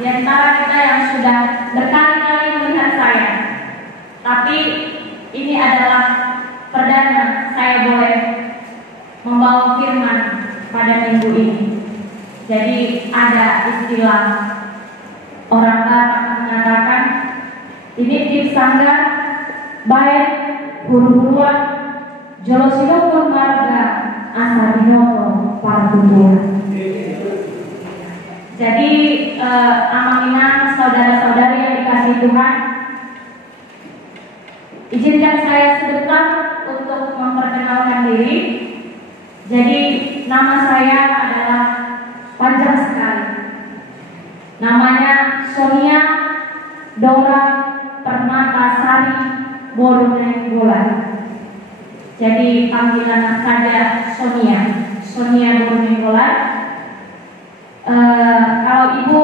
Di antara kita yang sudah berkali-kali melihat saya, tapi ini adalah perdana saya boleh membawa firman pada minggu ini. Jadi ada istilah orang Batak mengatakan ini tip sanggar baik huru-huruan jolosilokun marga asa binoto partubuhan. Jadi amanina saudara-saudari yang dikasihi Tuhan, izinkan saya sebentar untuk memperkenalkan diri. Jadi nama saya adalah panjang sekali. Namanya Sonia Dora Permatasari Bornenggolan. Jadi panggilan saja Sonia Bornenggolan. Kalau Ibu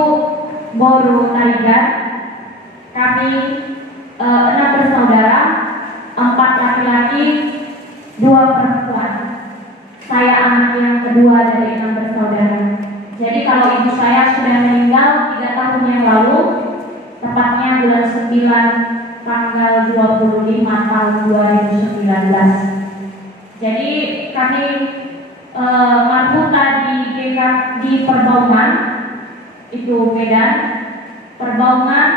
Boru Tarigan, kami 6 bersaudara, 4 laki-laki, 2 perempuan. Saya anak yang kedua dari 6 bersaudara. Jadi kalau ibu saya sudah meninggal 3 tahun yang lalu, tepatnya bulan 9 tanggal 25 tahun 2019. Jadi kami marhuta di Perbaungan, itu Medan, Perbaungan,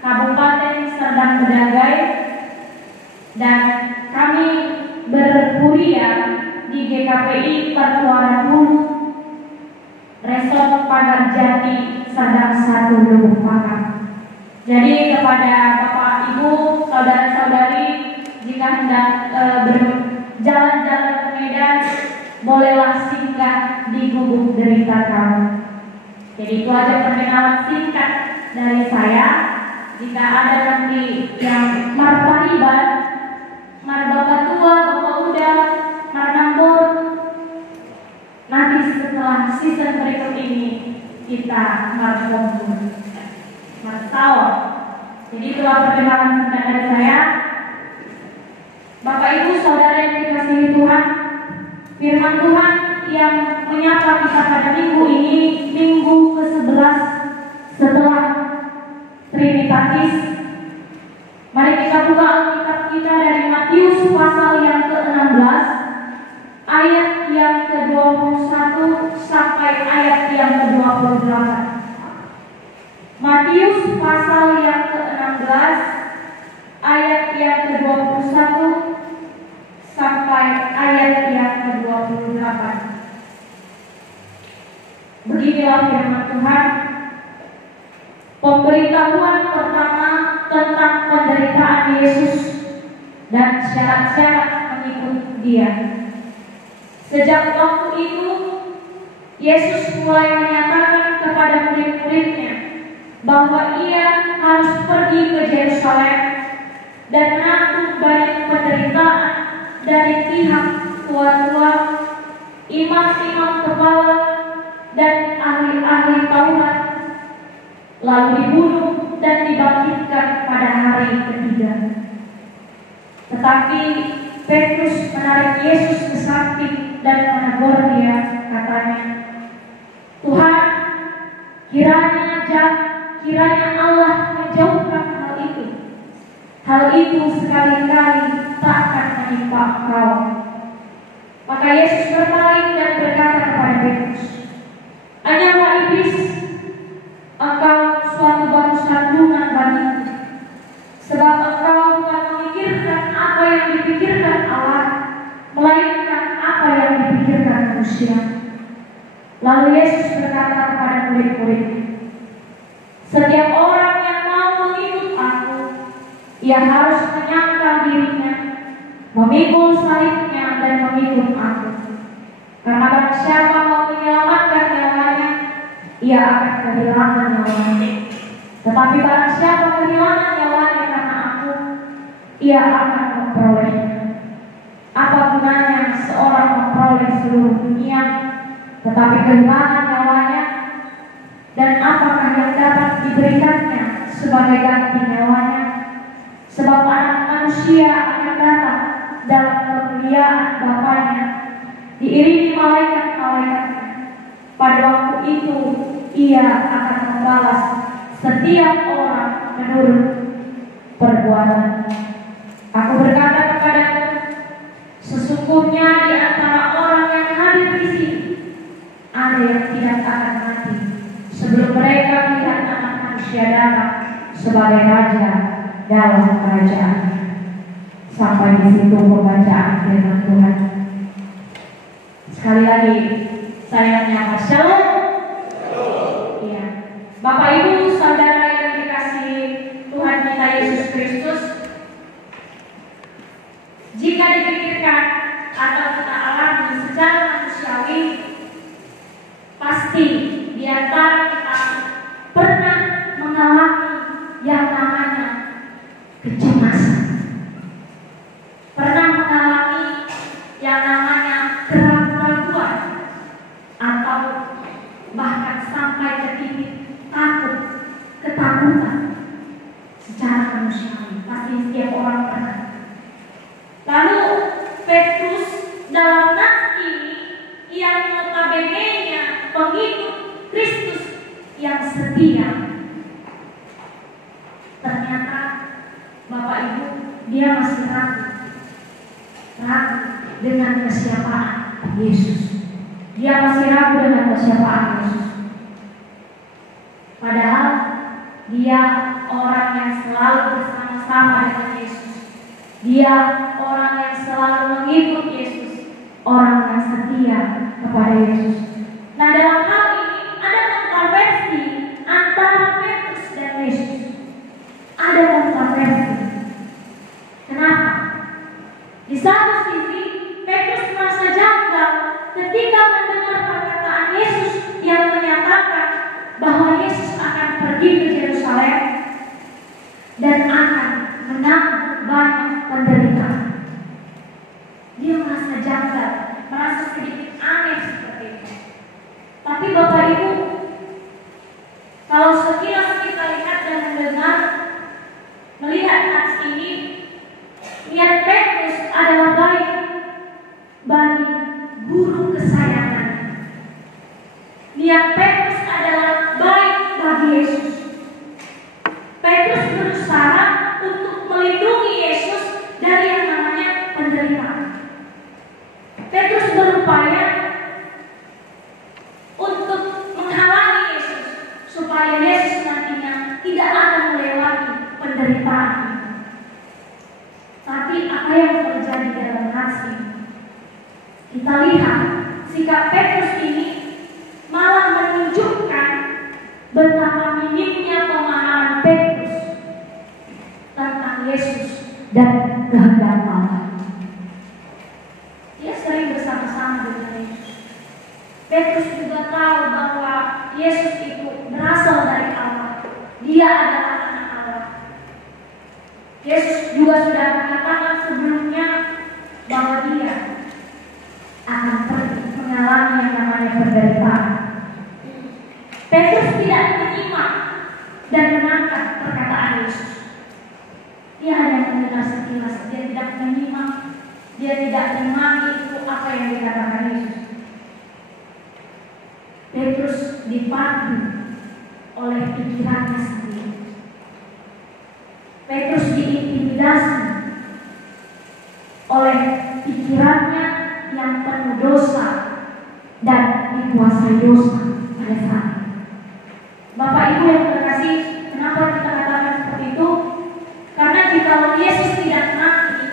Kabupaten Serdang Bedagai, dan kami berkuliah di GKPI Pertuaran Hulu, Resort Pagar Jati, Serdang 1 Lubuk Pakam. Jadi kepada Bapak Ibu, saudara-saudari, jika hendak berjalan-jalan ke Medan, bolehlah singgah di Gubuk Derita Kamu. Jadi itu aja perkenalan singkat dari saya. Jika ada nanti yang marpariban, marbapak tua, bapak muda, marnambor, nanti setelah season berikut ini kita markompur, martawar. Jadi itulah perkenalan singkat dari saya. Bapak Ibu saudara yang dikasihi Tuhan, firman Tuhan yang menyapa kita pada minggu ini, minggu ke-11 setelah Trinitatis. Mari kita buka Alkitab kita dari Matius pasal yang ke-16 ayat yang ke-21 sampai ayat yang ke-28. Matius pasal yang ke-16 ayat yang ke-21 sampai ayat yang ke-28. Beginilah firman Tuhan. Pemberitahuan pertama tentang penderitaan Yesus dan syarat-syarat mengikut Dia. Sejak waktu itu, Yesus mulai menyatakan kepada murid-muridnya bahwa Ia harus pergi ke Yerusalem dan menanggung banyak penderitaan dari pihak tua-tua, imam-imam kepala, dan ahli-ahli Taurat, lalu dibunuh dan dibangkitkan pada hari ketiga. Tetapi Petrus menarik Yesus ke samping dan menegur Dia, katanya, Tuhan, kiranya Allah menjauhkan hal itu. Hal itu sekali-kali tak akan menimpa Engkau. Maka Yesus berpaling dan berkata kepada Petrus, Anyanglah iblis, engkau suatu batu sandungan bagiku, sebab engkau bukan memikirkan apa yang dipikirkan Allah, melainkan apa yang dipikirkan manusia. Lalu Yesus berkata kepada murid-muridnya, setiap orang yang mau mengikut aku, ia harus menyangkal dirinya, memikul salibnya dan mengikut aku. Karena barang siapa mau menyelamatkan nyawanya, ia akan kehilangan nyawanya. Tetapi barang siapa kehilangan nyawanya karena aku, ia akan memperolehnya. Apa gunanya seorang memperoleh seluruh dunia, tetapi kehilangan nyawanya? Dan apakah yang dapat diberikannya sebagai ganti nyawanya? Sebab Anak Manusia akan datang dalam kemuliaan Bapaknya, diiringi malaikat-malaikatnya. Pada waktu itu Ia akan membalas setiap orang menurut perbuatan. Aku berkata kepadamu, sesungguhnya di antara orang yang hadir di sini ada yang tidak akan mati sebelum mereka melihat Anak Manusia datang sebagai Raja dalam kerajaannya. Sampai di situ pembacaan firman Tuhan. Sekali lagi saya menyapa shalom. Iya, Bapak Ibu Saudara yang dikasihi Tuhan kita Yesus Kristus, jika dipikirkan atau kita alami secara manusiawi, pasti di antara kita pernah mengalami yang namanya kecemasan, pernah mengalami yang namanya keraguan, atau bahkan sampai ke titik takut, ketakutan secara manusiawi. Pasti setiap orang pernah. Lalu Petrus dalam nas ini yang notabene-nya pengikut Kristus yang setia, ternyata Bapak Ibu dia masih ragu dengan kesiapaan Yesus. Dia masih ragu dengan kesiapaan Yesus. Padahal dia orang yang selalu bersama-sama dengan Yesus. Dia orang yang selalu mengikut Yesus, orang yang setia kepada Yesus. Nah, dalam hal ini ada kontroversi antara Petrus dan Yesus. Ada kontroversi. Kenapa? Di satu sisi Petrus merasa janggal ketika mendengar perkataan Yesus yang menyatakan bahwa Yesus akan pergi ke Yerusalem dan akan menanggung banyak penderitaan. Dia merasa janggal, merasa sedikit aneh seperti itu. Tapi Bapak Ibu, kalau sekilas kita lihat dan mendengar, melihat nats ini, niat Petrus adalah baik bagi guru kesayangannya. Niat Petrus adalah baik bagi Yesus. Petrus berusaha untuk melindungi Yesus dari yang namanya penderitaan. Petrus berupaya untuk menghalangi Yesus supaya Yesus nantinya tidak akan melewati penderitaan. Tapi apa yang terjadi dalam nats ini? Kita lihat sikap Petrus ini malah menunjukkan betapa minimnya pemahaman Petrus tentang Yesus dan kehendak Allah. Dia sering bersama-sama dengan Yesus. Petrus juga tahu bahwa Yesus itu berasal dari Allah. Dia adalah anak Allah. Yesus juga sudah mengatakan sebelumnya bahwa dia akan pergi mengalami yang namanya penderitaan. Petrus tidak menyimak dan menangkap perkataan Yesus. Dia hanya mendengar sekilas, dia tidak menyimak, dia tidak memahami itu apa yang dikatakan Yesus. Petrus dipandu oleh pikirannya sendiri. Petrus diintimidasi oleh pikirannya yang penuh dosa dan dikuasai dosa pada saat itu. Bapak Ibu yang terkasih, kenapa kita katakan seperti itu? Karena jika Yesus tidak mati,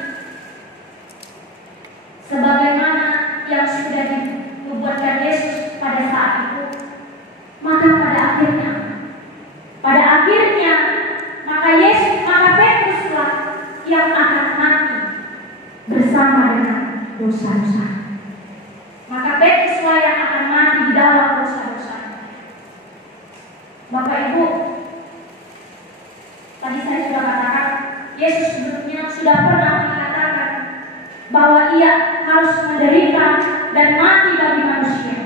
sebagaimana yang sudah dibuatkan Yesus pada saat itu, maka pada akhirnya maka Petruslah yang akan mati bersama dengan dosa-dosa. Maka Petruslah yang akan mati di dalam dosa-dosa. Bapak Ibu, tadi saya sudah katakan, Yesus sebelumnya sudah pernah mengatakan bahwa Ia harus menderita dan mati bagi manusia.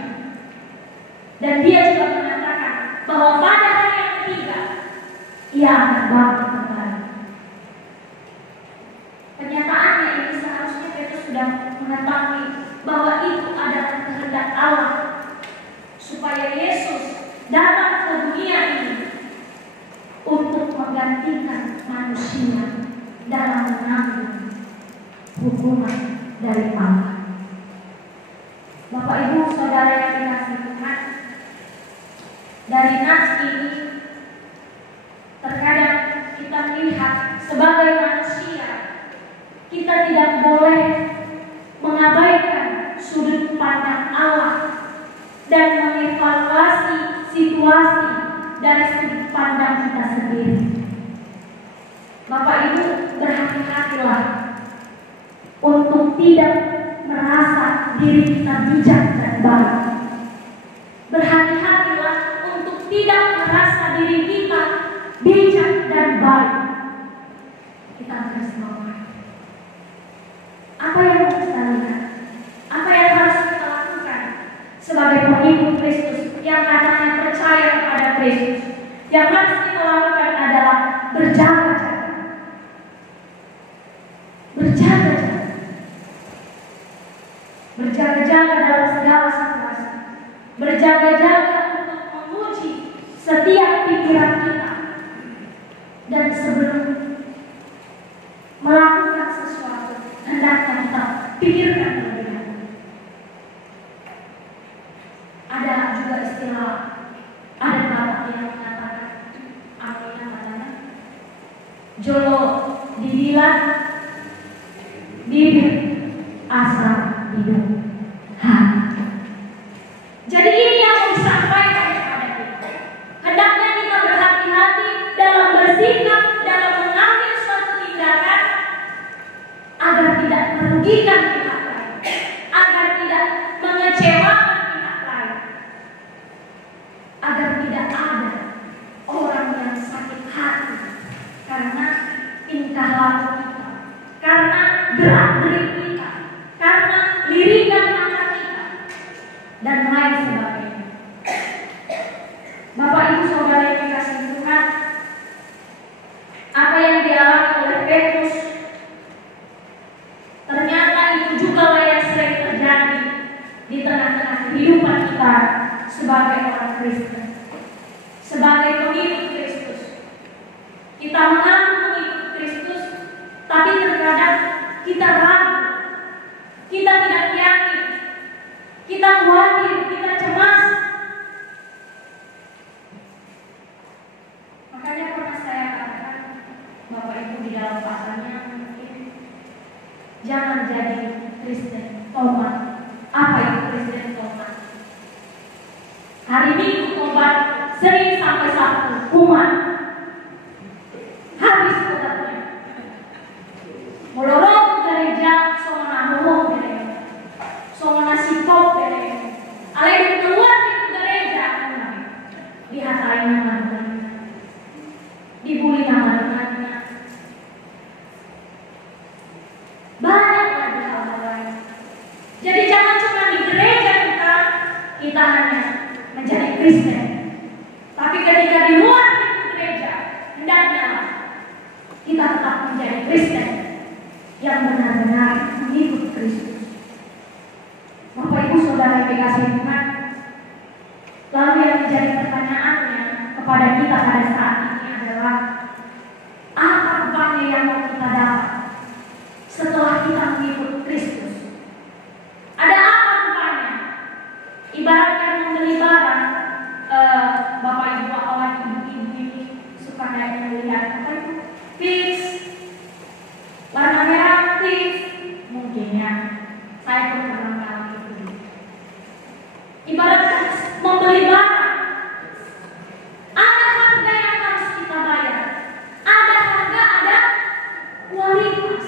Dan Dia juga mengatakan bahwa pada hari yang ketiga Ia akan bangkit kembali. sudah mengetahui bahwa itu adalah kehendak Allah, supaya Yesus datang ke dunia ini untuk menggantikan manusia dalam menanggung hukuman dari Allah. Bapak Ibu Saudara yang dikasihi Tuhan, dari nas ini terkadang kita melihat sebagai manusia kita tidak boleh mengabaikan sudut pandang Allah dan mengevaluasi situasi dari sudut pandang kita sendiri. Bapak Ibu, berhati-hatilah untuk tidak merasa diri kita bijak dan baik. Berhati-hatilah untuk tidak merasa diri kita bijak dan baik. Kita harus mengawal. Apa yang harus kita lihat? Apa yang harus kita lakukan sebagai pengikut Kristus yang katanya percaya kepada Kristus? Yang harus kita lakukan adalah berjaga-jaga. Berjaga-jaga. Berjaga-jaga dalam segala situasi. Berjaga-jaga untuk menguji setiap pikiran kita. Dan sebelum melakukan sesuatu, hendaknya kita pikirkan terlebih dahulu. Ada juga istilah, ada kata yang mengatakan, apa yang katanya? Jolo dibilang, bibir asal hidung. Jadi ini yang mau disampaikan kepada kita. Hendaknya kita berhati-hati dalam bersikap, dalam mengambil suatu tindakan agar tidak merugikan pihak lain, agar tidak mengecewakan pihak lain, agar tidak ada orang yang sakit hati karena tingkah laku kita, karena gerak-gerik kita, karena lirikan mata kita, dan lain sebagainya. Bapak Ibu Saudara yang dikasihi Tuhan, apa yang dialami oleh Petrus ternyata itu juga yang sering terjadi di tengah-tengah kehidupan kita sebagai orang Kristen, sebagai pengikut Kristus. Kita mengaku pengikut Kristus, tapi terkadang kita ragu, kita tidak yakin, kita khawatir, kita cemas. Makanya pernah saya katakan, Bapak Ibu di dalam pasalnya mungkin jangan jadi Kristen tomat. Apa itu Kristen tomat? Hari Minggu tobat, Senin sampai Sabtu kumat. Habis tobatnya. Molorong gereja, songona homo gereja, songona sikop gereja. Alih keluar di gereja, dihatain nama-namanya, dibully nama-namanya. Banyak lagi hal-hal lain. Jadi jangan cuma di gereja kita hanya menjadi Kristen. Tapi ketika di luar gereja, hendaknya kita tetap menjadi Kristen yang benar-benar mengikut Kristus. Bapak Ibu Saudara yang dikasihi Tuhan, lalu yang menjadi pertanyaannya kepada kita pada saat ini adalah apa rupanya yang mau kita dapat setelah kita mengikut Kristus? Ada apa rupanya? Ibaratkan membeli barang, Bapak Ibu apalagi ibu-ibu ini suka kayaknya melihat apa itu? Fix, warna merah fix, mungkin ya. Saya pun pernah mengalami itu. Ibaratkan membeli barang, ada harga yang harus kita bayar, ada harga, ada kualitas.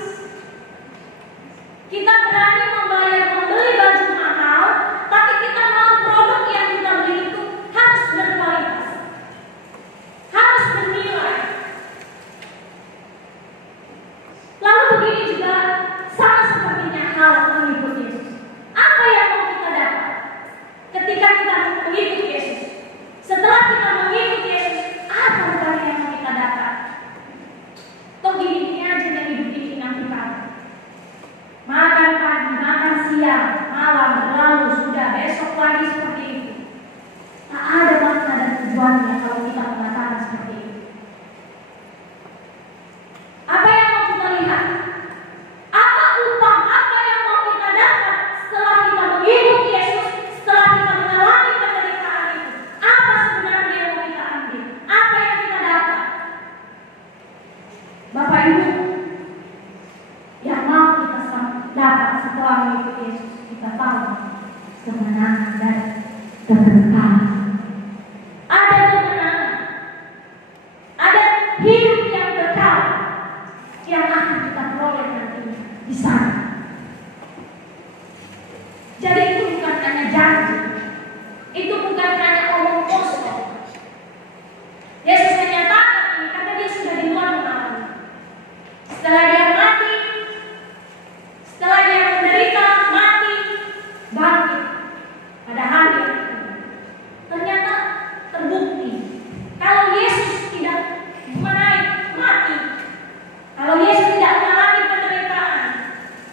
Kita berani membeli baju mahal, tapi kita mau produk yang kita beli itu harus berkualitas, harus bernilai. Lalu begini juga sama sepertinya hal mengikut Yesus. Apa yang mau kita dapat ketika kita mengikut Yesus? Setelah kita mengikut Yesus, apa rupanya yang mau kita dapat? Toh gini-gini aja yang hidup ini nanti lagi seperti itu. Tak ada makna dan tujuannya kalau kita mengatakan seperti itu. Apa yang mau kita lihat? Apa upah, apa yang mau kita dapat setelah kita mengikuti Yesus, setelah kita mengalami penderitaan itu? Apa sebenarnya yang mau kita ambil? Apa yang kita dapat? Bapak Ibu, yang mau kita dapat setelah mengikuti Yesus, kita tahu kemenangan dan keberkahan. Ada kemenangan, ada hidup yang kekal yang akan kita peroleh nanti di sana. Jadi itu bukan hanya janji, itu bukan hanya omong kosong. Yesus menyatakan ini karena dia sudah di luar mengalami. Setelah dia mati, setelah dia menderita, mati, bangkit pada hari yang ketiga. Ternyata terbukti kalau Yesus tidak mati, kalau Yesus tidak mengalami penderitaan,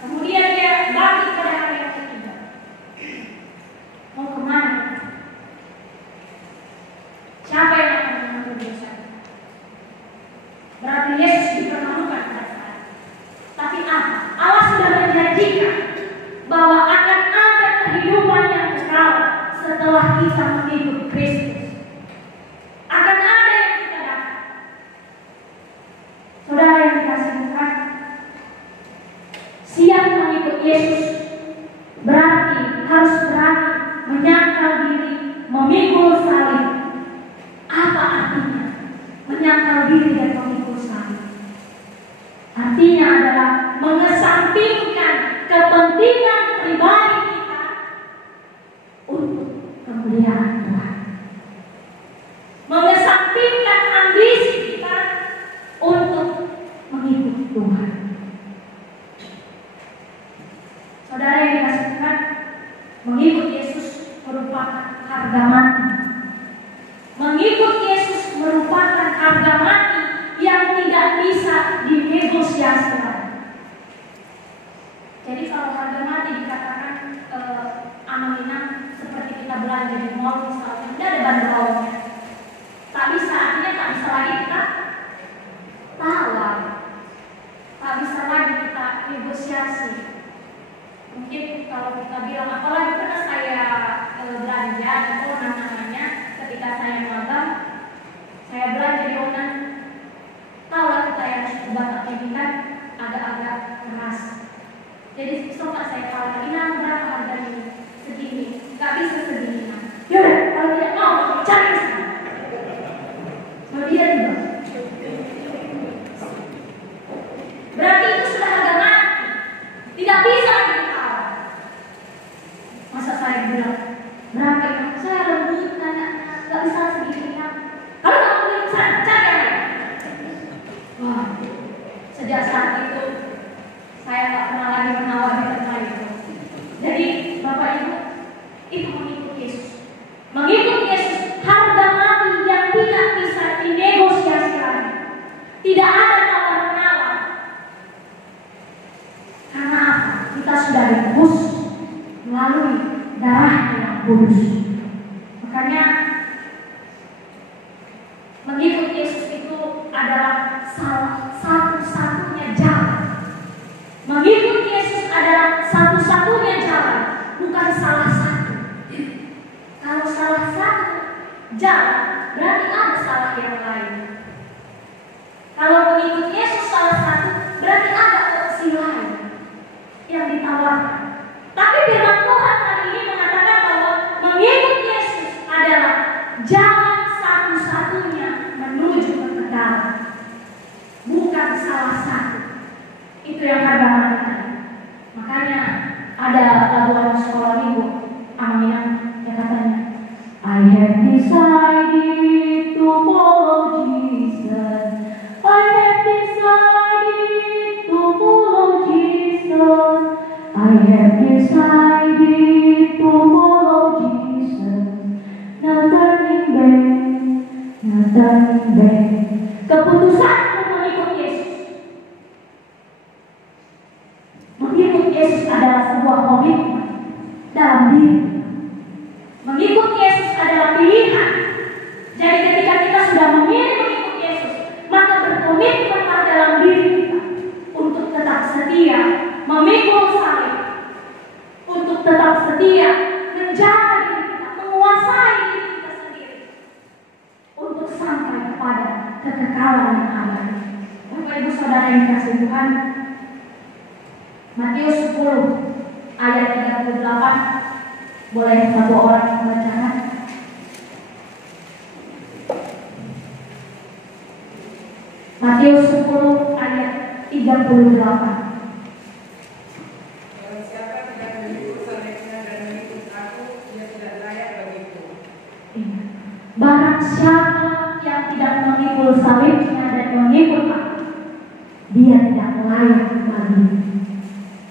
kemudian dia bangkit pada hari yang ketiga, mau kemana? Siapa yang akan mengambil dosa? Berarti Yesus dipermalukan pada saat. Tapi apa? Allah sudah menjanjikan bahwa akan ada kehidupan yang kekal setelah kita mengikut Kristus. Akan ada yang kita dapat. Saudara yang dikasihi Tuhan, siap mengikut Yesus berarti harus berani menyangkal diri, memikul salib. Apa artinya menyangkal diri dan memikul salib? Artinya adalah mengesampingkan kepentingan pribadi kita untuk kemuliaan Tuhan. Mengesampingkan ambisi kita untuk mengikuti Tuhan. Saudara yang dikasihi Tuhan, mengikut Yesus merupakan harga mati. Mengikut Yesus merupakan harga mati yang tidak bisa dinegosiasikan. Jadi kalau harga mati dikatakan aminan seperti kita belanja di mall misalnya, tidak ada banderolnya. Tak bisa, artinya tak bisa lagi kita tawar, tak bisa lagi kita negosiasi. Mungkin kalau kita bilang, apalagi pernah saya belanja di Onan namanya, ketika saya magang, saya belanja di Onan. Tahulah kita yang suku Batak ini kan agak-agak keras. Jadi suka saya tahu ini berapa harganya, segini, nggak bisa segini. Yaudah, kalau tidak mau cari sana. Kemudian juga. Berarti itu sudah harga mati, tidak bisa ditawar. Masa saya bilang berapa ya? Saya lembut, nggak bisa segini. Kalau nggak mau beli sana, cari yang lain. Wah, sejak saat itu saya tak pernah lagi menawar di tempat itu. Jadi Bapak Ibu, itu mengikut Yesus. Mengikut Yesus harga mati yang tidak bisa dinegosiasikan. Tidak ada tawar menawar. Karena apa? Kita sudah ditebus melalui darahnya yang kudus. Makanya mengikut Yesus itu adalah salah satu-satunya jalan. Mengikut Yesus adalah satu-satunya jalan, bukan salah satu. Kalau salah satu jalan, berarti ada salah yang lain. Kalau mengikut Yesus salah satu, berarti ada opsi lain yang ditawarkan. Tapi firman Tuhan hari ini mengatakan bahwa mengikut Yesus adalah jalan satu-satunya menuju kekekalan, bukan salah satu. Itu yang harga mati. Makanya ada lagu anak sekolah minggu Aminah yang katanya, I have decided to follow Jesus. I have decided to follow Jesus. I have decided to follow Jesus. No turning back, no turning back. Keputusanku mengikut Yesus. Mengikut Yesus adalah sebuah komitmen dalam diri. Mengikut Yesus adalah pilihan. Jadi ketika kita sudah memilih mengikut Yesus, maka berkomitmen dalam diri kita untuk tetap setia memikul salib, untuk tetap setia menjaga diri kita, menguasai diri kita sendiri, untuk sampai kepada kekekalan yang abadi. Bapak Ibu Saudara yang dikasihi Tuhan, Matius 10 ayat 38, boleh satu orang membacakan? Matius 10 ayat 38. Barang siapa yang tidak memikul salibnya dan mengikut aku, dia tidak layak bagiku.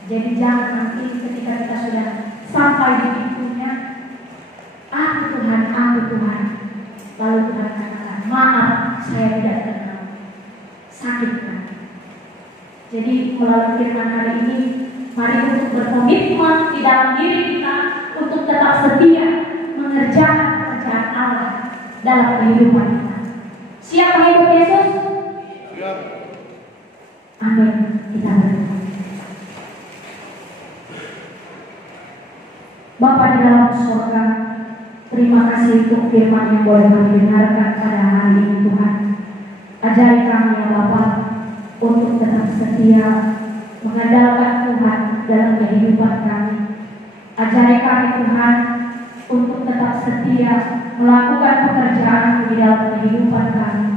Jadi jangan nanti ketika kita sudah sampai di pintunya, aku Tuhan, lalu Tuhan katakan, maaf, saya tidak kenal. Sakit kan? Jadi melalui firman hari ini, mari untuk berkomitmen di dalam diri kita untuk tetap setia mengerjakan pekerjaan Allah dalam kehidupan kita. Siap mengikut Yesus? Siap. Amin. Kita berdoa. Bapa di dalam surga, terima kasih untuk firman yang boleh kami dengarkan pada hari ini Tuhan. Ajari kami ya Bapa untuk tetap setia mengandalkan Tuhan dalam kehidupan kami. Ajari kami Tuhan untuk tetap setia melakukan pekerjaan di dalam kehidupan kami.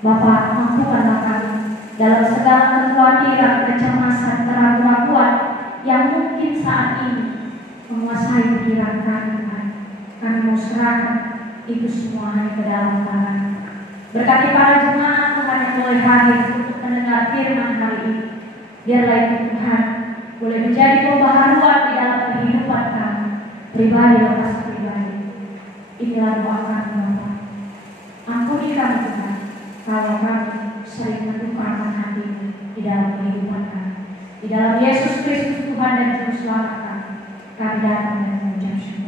Bapa, mampukanlah kami dalam segala kekhawatiran, kecemasan, keraguan yang mungkin saat ini menguasai pikiran kami Tuhan. Kami mau serahkan itu semua hanya ke dalam tangan. Berkati para jemaat Tuhan yang boleh hadir untuk mendengar firman hari ini. Biarlah itu Tuhan boleh menjadi pembaharuan di dalam kehidupan kami, pribadi lepas pribadi. Inilah doa kami Bapa. Ampuni kami Tuhan kalau kami sering mendukakan hati di dalam kehidupan kami. Di dalam Yesus Kristus Tuhan dan Juru Selamat kami datang dan mengucap syukur.